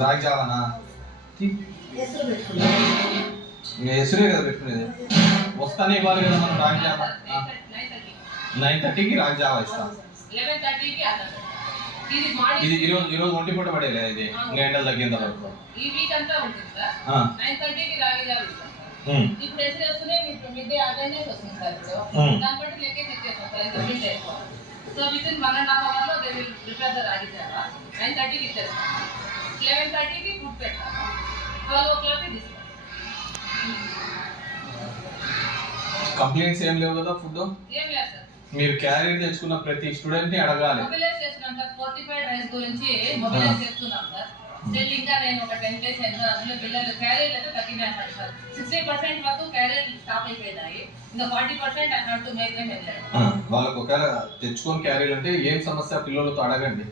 రాగి జావానా? ఎసురే కదా పెట్టుకునేది. వస్తానే ఇవ్వాలి కదా మనం రాగి జావా. 9:30కి రాగి జావా ఇస్తాం. ఇది ఈరోజు ఒంటి పూట పడేలే. ఇది ఇంకా ఎండలు తగ్గేంత వరకు ఈ వీక్ అంతా ఉంటుంది సార్. 9:30కి రాగి జావా ఇస్తాం. ఇప్పుడు ఎసురేస్తూనే మీకు మిడ్డే అటెండెన్స్ వస్తుంది సార్. ఇప్పుడు దాన్ని బట్టి లెక్కేసి ఇచ్చేస్తాం సార్. సబ్మిట్ చేసుకోవాలి. సో విత్ ఇన్ 1.5 hours లో దే విల్ ప్రిపేర్ ద రాగి జావా. 9:30కి ఇచ్చేస్తాం. 11:30కి ఫుడ్ పెడతాం. 12 o'clockకి తీస్తాం. కంప్లైంట్స్ ఏం లేవు కదా? ఫుడ్ ఏం లేదు సార్. మీరు క్యారియర్ తెచ్చుకున్న ప్రతి స్టూడెంట్ ని అడగాలి. మొబిలైజ్ చేస్తున్నాం సార్. 45 డేస్ గురించి మొబిలైజ్ చేస్తున్నాం సార్. స్టిల్ ఇంకా నేను ఒక 10 days అందులో పిల్లలు క్యారియర్ అయితే తగ్గినాయి సార్. 60% వరకు క్యారియర్ స్టాప్ అయిపోయినాయి. ఇంకా 40% అన్నట్టు మేక్ దెమ్ వెళ్ళాడు. వాళ్ళకి ఒకవేళ తెచ్చుకొని క్యారియర్ అంటే ఏం సమస్య పిల్లలతో అడగండి.